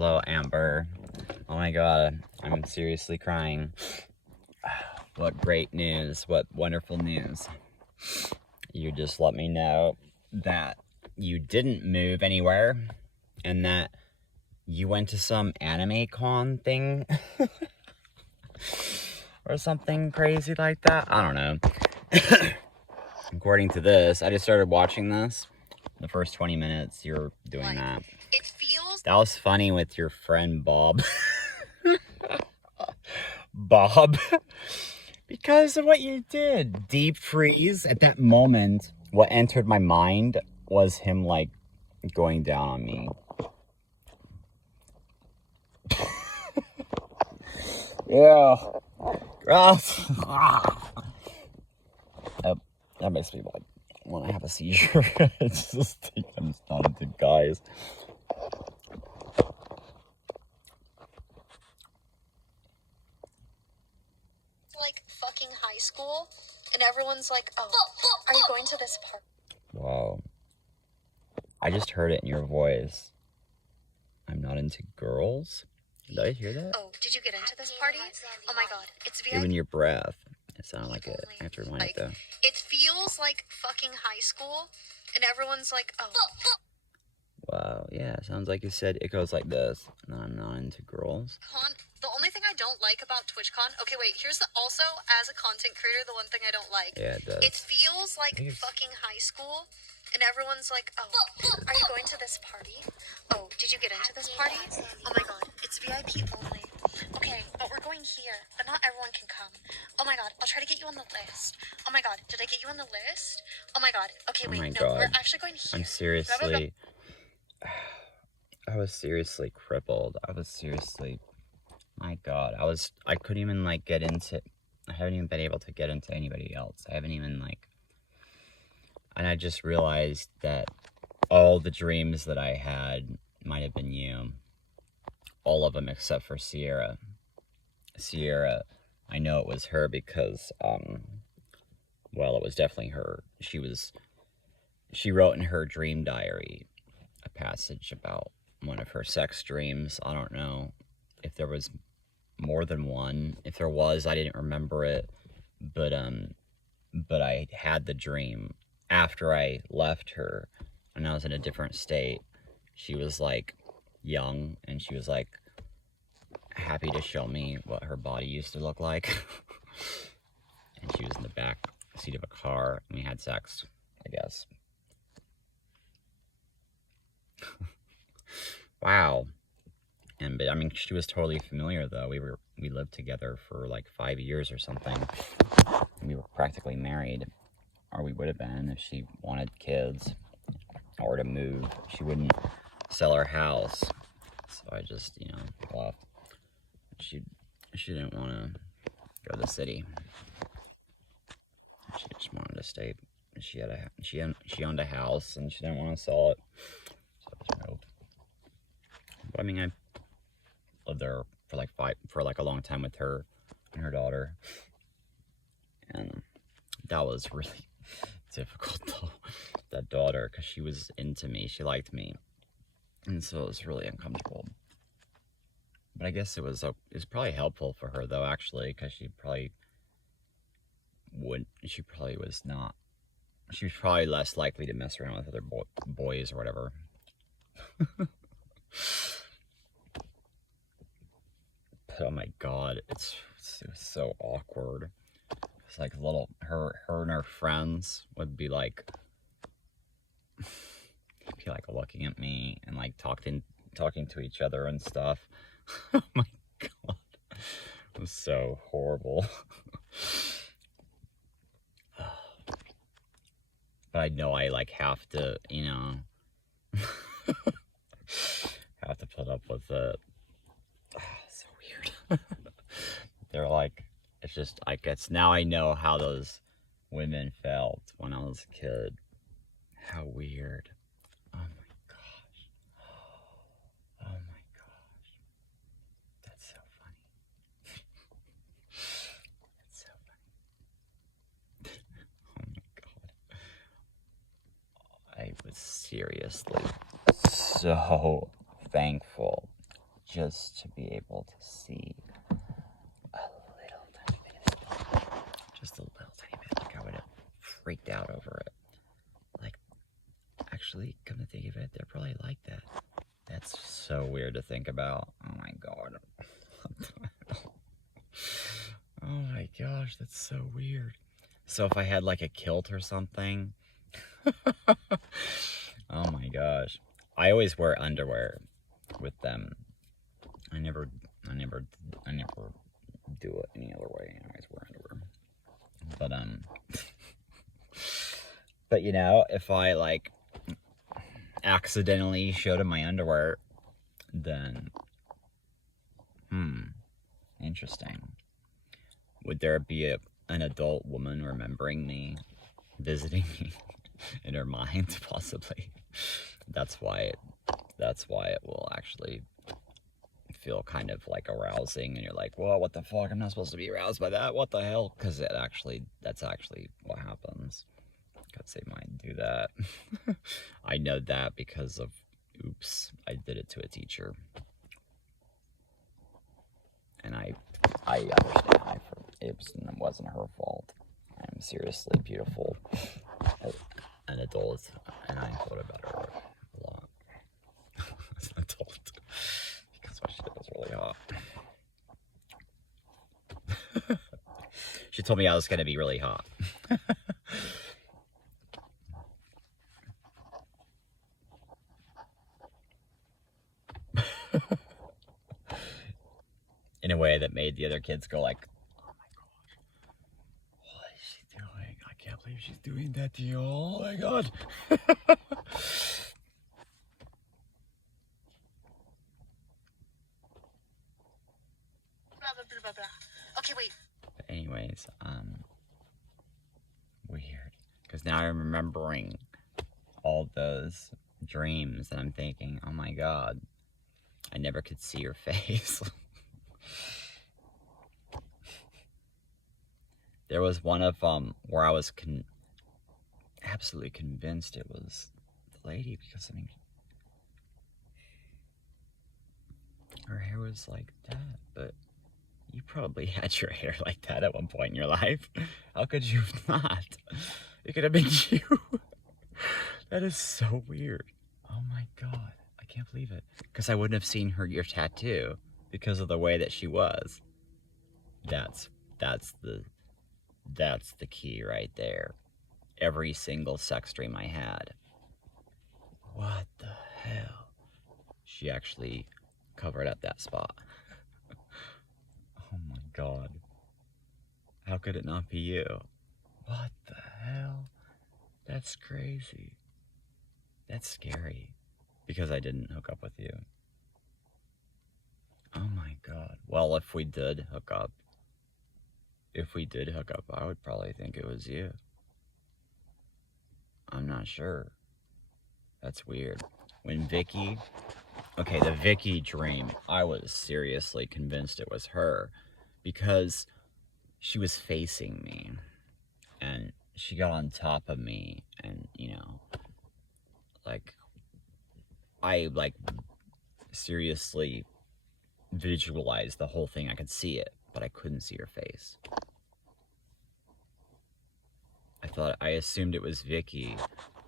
Hello, Amber. Oh my god, I'm seriously crying. What great news, what wonderful news. You just let me know that you didn't move anywhere and that you went to some anime con thing or something crazy like that. I don't know. According to this, I just started watching this. The first 20 minutes, you're doing that. It feels... That was funny with your friend Bob. Bob. Because of what you did. Deep freeze. At that moment, what entered my mind was him, like, going down on me. Yeah. Gross. That makes me, like, want to have a seizure. I just think I'm starting to, guys. like fucking high school, and everyone's like, oh, are you going to this party? Wow. I just heard it in your voice. I'm not into girls. Did I hear that? Oh, did you get into this party? Oh my god, it's VIP. Even your breath. It sounded like it. I have to rewind it though. It feels like fucking high school, and everyone's like, oh. Wow, yeah, sounds like you said it goes like this. No, I'm not into girls. The only thing I don't like about TwitchCon, okay, wait, here's also, as a content creator, the one thing I don't like. Yeah, it does. It feels like fucking high school, and everyone's like, oh, are you going to this party? Oh, did you get into this party? Oh my god, it's VIP only. Okay, but we're going here, but not everyone can come. Oh my god, I'll try to get you on the list. Oh my god, did I get you on the list? Oh my god, okay, wait, no, we're actually going here. I'm seriously... I was seriously crippled. I was seriously... My god, I couldn't even, like, get into... I haven't even been able to get into anybody else. I haven't even, like... And I just realized that all the dreams that I had might have been you. All of them except for Sierra. Sierra, I know it was her because, well, it was definitely her. She wrote in her dream diary a passage about one of her sex dreams. I don't know if there was more than one. If there was, I didn't remember it. But I had the dream after I left her when I was in a different state. She was like young and she was like happy to show me what her body used to look like. And she was in the back seat of a car and we had sex, I guess. Wow. But I mean, she was totally familiar though. We lived together for like 5 years or something. We were practically married, or we would have been if she wanted kids or to move. She wouldn't sell her house, so I just, you know, left. She didn't want to go to the city. She just wanted to stay. She owned a house and she didn't want to sell it, so I just moved. But I mean, I lived there for like a long time with her and her daughter, and that was really difficult though. That daughter, because she was into me, she liked me, and so it was really uncomfortable. But I guess it was probably helpful for her though, actually, because she was probably less likely to mess around with other boys or whatever. But oh my god, it was so awkward. It's like her and her friends would be like looking at me and like talking to each other and stuff. Oh my god, it was so horrible. But I know I like have to, you know, have to put up with it. So weird. They're like, it's just, I guess now I know how those women felt when I was a kid. How weird. Oh my gosh. Oh my gosh. That's so funny. That's so funny. Oh my god. I was seriously so thankful just to be able to see a little tiny bit of skin. Just a little tiny bit. Like, I would have freaked out over it. Like, actually, come to think of it, they're probably like that. That's so weird to think about. Oh my god. Oh my gosh, that's so weird. So if I had like a kilt or something. Oh my gosh. I always wear underwear with them. I never do it any other way. I always wear underwear. But you know, if I like accidentally showed him my underwear, then interesting. Would there be an adult woman remembering me, visiting me in her mind, possibly? That's why it will actually feel kind of like arousing, and you're like, well, what the fuck? I'm not supposed to be aroused by that. What the hell? Because that's actually what happens. Because they might do that. I know that because of, oops, I did it to a teacher. And I understand. It wasn't her fault. I'm seriously beautiful as an adult, and I thought about her a lot as an adult because what she did was really hot. She told me I was going to be really hot. In a way that made the other kids go like, oh my gosh, what is she doing? I can't believe she's doing that to you. Oh my god. Okay, wait. But anyways, weird. Because now I'm remembering all those dreams and I'm thinking, oh my god, I never could see your face. There was one of where I was absolutely convinced it was the lady, because I mean, her hair was like that, but you probably had your hair like that at one point in your life. How could you have not? It could have been you. That is so weird. Oh my god, I can't believe it. Because I wouldn't have seen your tattoo because of the way that she was. That's the key right there. Every single sex dream I had. What the hell? She actually covered up that spot. Oh my god. How could it not be you? What the hell? That's crazy. That's scary. Because I didn't hook up with you. Oh my god. Well, if we did hook up, I would probably think it was you. I'm not sure. That's weird. When Vickie... Okay, the Vickie dream, I was seriously convinced it was her. Because she was facing me. And she got on top of me. And, you know... Like... I, like... seriously visualized the whole thing. I could see it, but I couldn't see her face. I assumed it was Vickie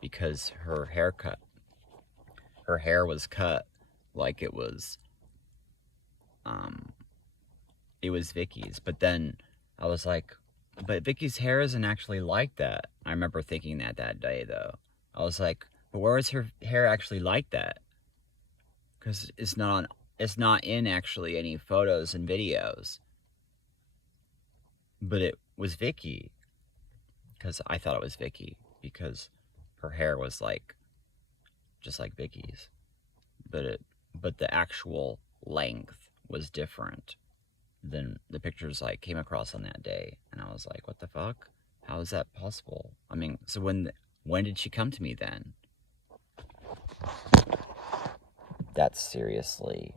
because her hair was cut like it was Vickie's. But then I was like, but Vickie's hair isn't actually like that. I remember thinking that day though. I was like, but where is her hair actually like that? Because it's not in actually any photos and videos. But it was Vickie. Because I thought it was Vickie. Because her hair was like, just like Vickie's. But the actual length was different than the pictures I came across on that day. And I was like, what the fuck? How is that possible? I mean, so when did she come to me then? That's seriously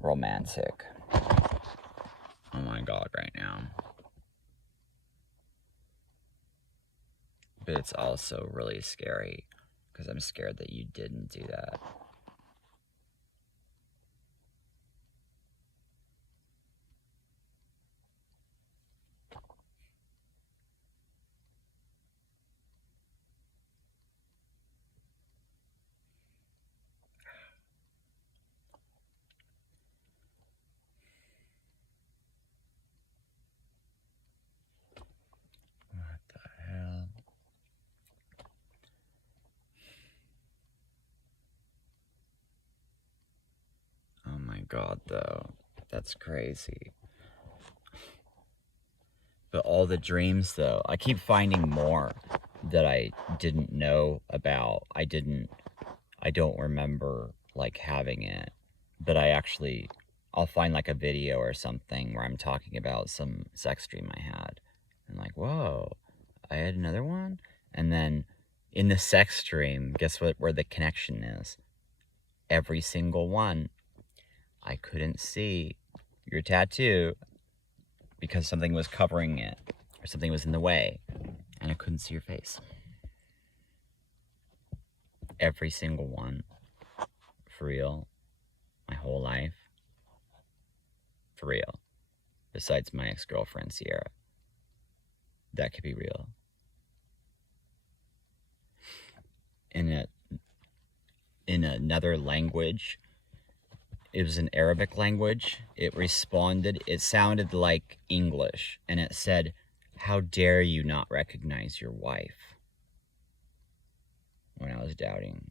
romantic. Oh my god, right now. But it's also really scary because I'm scared that you didn't do that. god, though. That's crazy. But all the dreams, though, I keep finding more that I didn't know about. I don't remember, like, having it. But I'll find, like, a video or something where I'm talking about some sex dream I had. And, like, whoa, I had another one? And then, in the sex dream, guess where the connection is? Every single one. I couldn't see your tattoo because something was covering it, or something was in the way, and I couldn't see your face. Every single one. For real. My whole life. For real. Besides my ex-girlfriend, Sierra. That could be real. In another language, it was an Arabic language, it sounded like English, and it said, "How dare you not recognize your wife?" When I was doubting.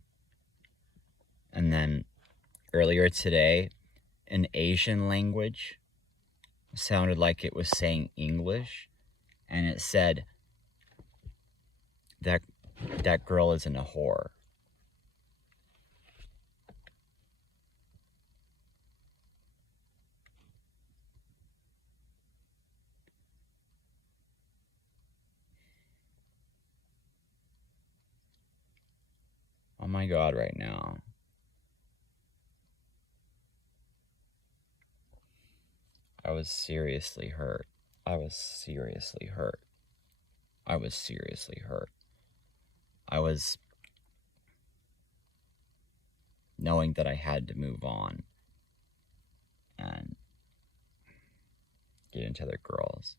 And then, earlier today, an Asian language sounded like it was saying English, and it said, that girl isn't a whore. Oh my god, right now. I was seriously hurt. I was seriously hurt. I was seriously hurt. I was knowing that I had to move on and get into other girls.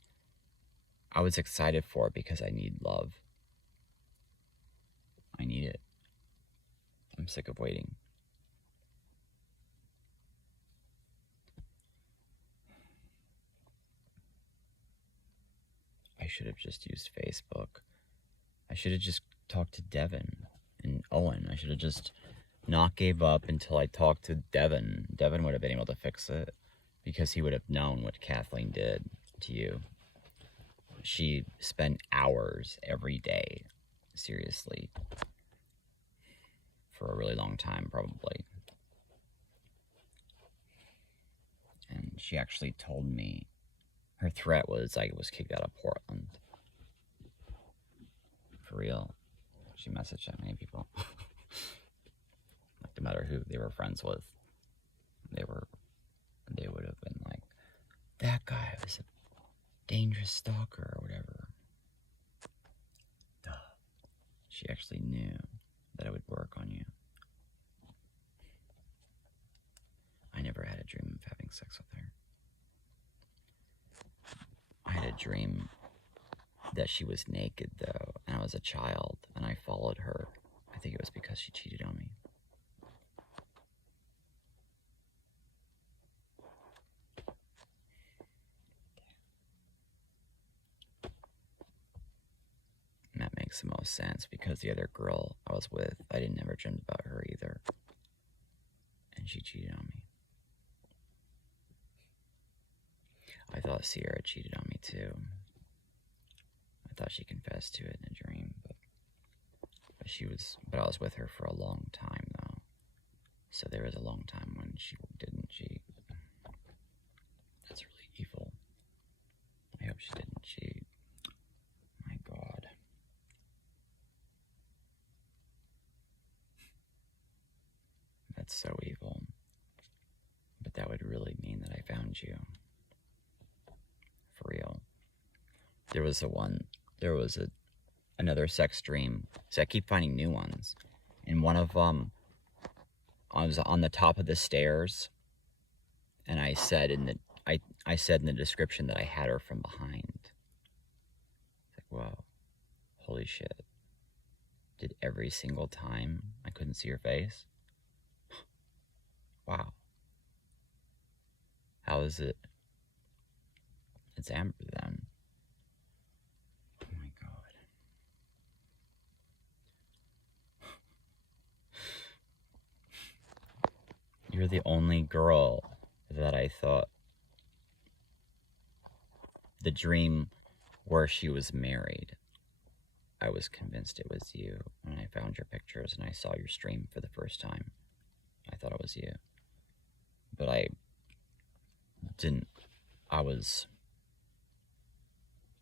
I was excited for it because I need love. I need it. I'm sick of waiting. I should have just used Facebook. I should have just talked to Devin and Owen. I should have just not gave up until I talked to Devin. Devin would have been able to fix it because he would have known what Kathleen did to you. She spent hours every day, seriously, for a really long time, probably. And she actually told me her threat was I was kicked out of Portland. For real. She messaged that many people. Like, no matter who they were friends with, they would have been like, that guy was a dangerous stalker or whatever. Duh. She actually knew that I would work on you. I never had a dream of having sex with her. I had a dream that she was naked, though, and I was a child, and I followed her. I think it was because she cheated on me. And that makes the most sense, because the other girl I was with, I didn't ever dream about her either. And she cheated on me. I thought Sierra cheated on me, too. I thought she confessed to it in a dream, but I was with her for a long time, though. So there was a long time when she didn't cheat. That's really evil. I hope she didn't cheat. My God. That's so evil. But that would really mean that I found you. For real. There was another sex dream. So I keep finding new ones. And one of them, I was on the top of the stairs, and I said in the description that I had her from behind. It's like, whoa, holy shit. Did every single time I couldn't see her face? Wow. How is it? It's Amber then. Oh my God. You're the only girl that I thought the dream where she was married, I was convinced it was you. When I found your pictures and I saw your stream for the first time, I thought it was you. But I didn't. I was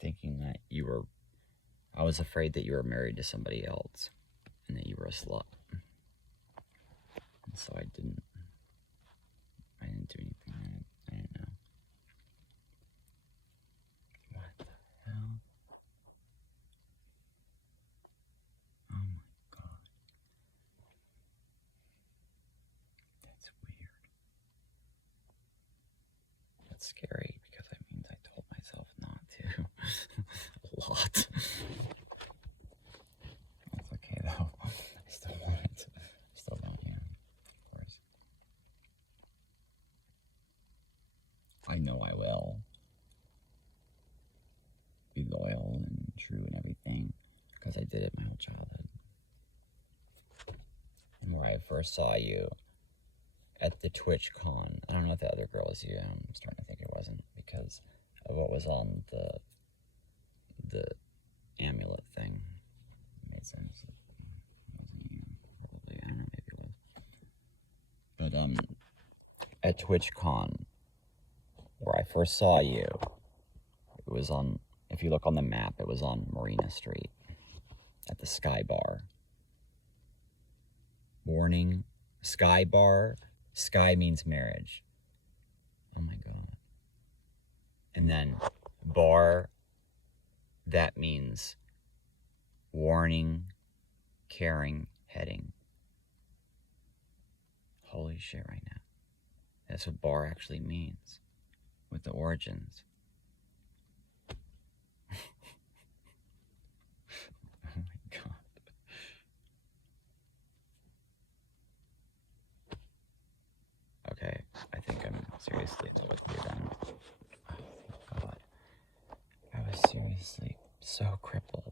thinking that you were. I was afraid that you were married to somebody else and that you were a slut. And so I didn't do anything. I didn't know. What the hell? Oh my god. That's weird. That's scary because that means I told myself not to. A lot. That's okay though. I still want it. I still want you, of course. I know I will be loyal and true and everything because I did it my whole childhood. And where I first saw you at the Twitch con, I don't know if the other girl was you. I'm starting to think it wasn't because of what was on the amulet thing. It made sense. It wasn't you, probably. I don't know, maybe it was. But at TwitchCon, where I first saw you, it was on. If you look on the map, it was on Marina Street at the Sky Bar. Warning: Sky Bar. Sky means marriage. Oh my god. And then bar. That means warning, caring, heading. Holy shit right now. That's what bar actually means. With the origins. Oh my god. Okay, I think I'm seriously in love with you then. Oh, thank god. I was seriously so crippled.